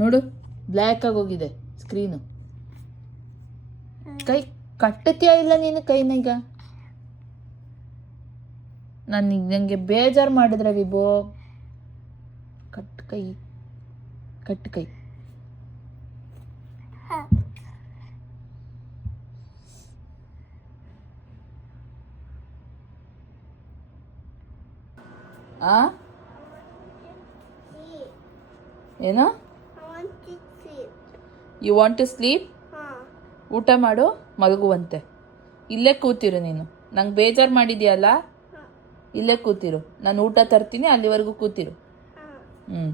ನೋಡು ಬ್ಲ್ಯಾಕ್ ಆಗೋಗಿದೆ ಸ್ಕ್ರೀನು. ಕೈ ಕಟ್ಟತೀಯ ಇಲ್ಲ ನೀನು ಕೈನ ಈಗ? ನನಗೆ ಬೇಜಾರು ಮಾಡಿದ್ರೆ ವಿಭೋ. ಕಟ್ ಕೈ ಕಟ್ ಕೈ. ಆ ಏನೋ ಯು ವಾಂಟ್ ಟು ಸ್ಲೀಪ್? ಊಟ ಮಾಡು, ಮಲಗುವಂತೆ. ಇಲ್ಲೇ ಕೂತಿರು ನೀನು. ನಂಗೆ ಬೇಜಾರು ಮಾಡಿದ್ಯಲ್ಲ, ಇಲ್ಲೇ ಕೂತಿರು. ನಾನು ಊಟ ತರ್ತೀನಿ, ಅಲ್ಲಿವರೆಗೂ ಕೂತಿರು. ಹ್ಞೂ.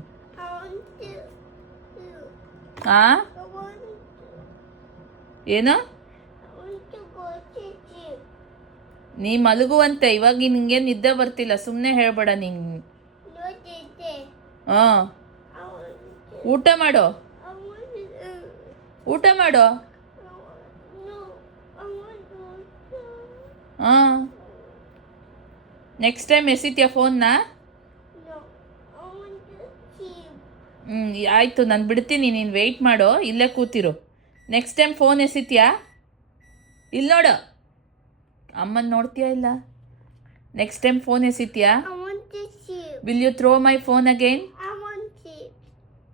ಆ ಏನೋ ನೀ ಮಲಗುವಂತೆ. ಇವಾಗ ನಿಂಗೆ ನಿದ್ದೆ ಬರ್ತಿಲ್ಲ, ಸುಮ್ಮನೆ ಹೇಳ್ಬೇಡ ನೀನು. ಹಾಂ, ಊಟ ಮಾಡೋ, ಊಟ ಮಾಡೋ. ಹಾಂ, ನೆಕ್ಸ್ಟ್ ಟೈಮ್ ಎಸಿತ್ಯಾ ಫೋನ್ನ? ಆಯಿತು, ನಾನು ಬಿಡ್ತೀನಿ, ನೀನು ವೆಯ್ಟ್ ಮಾಡೋ, ಇಲ್ಲೇ ಕೂತಿರು. ನೆಕ್ಸ್ಟ್ ಟೈಮ್ ಫೋನ್ ಎಸಿತ್ಯಾ? ಇಲ್ಲಿ ನೋಡು, ಅಮ್ಮನ ನೋಡ್ತೀಯಾ ಇಲ್ಲ? ನೆಕ್ಸ್ಟ್ ಟೈಮ್ ಫೋನ್ ಎಸಿತ್ಯಾ? Will you throw my phone again?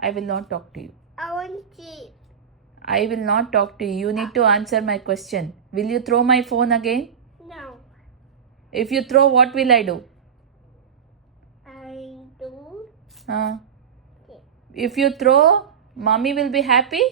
I will not talk to you. I will not talk to you. You need to answer my question. Will you throw my phone again? No. If you throw, what will I do? I do. If you throw, mommy will be happy?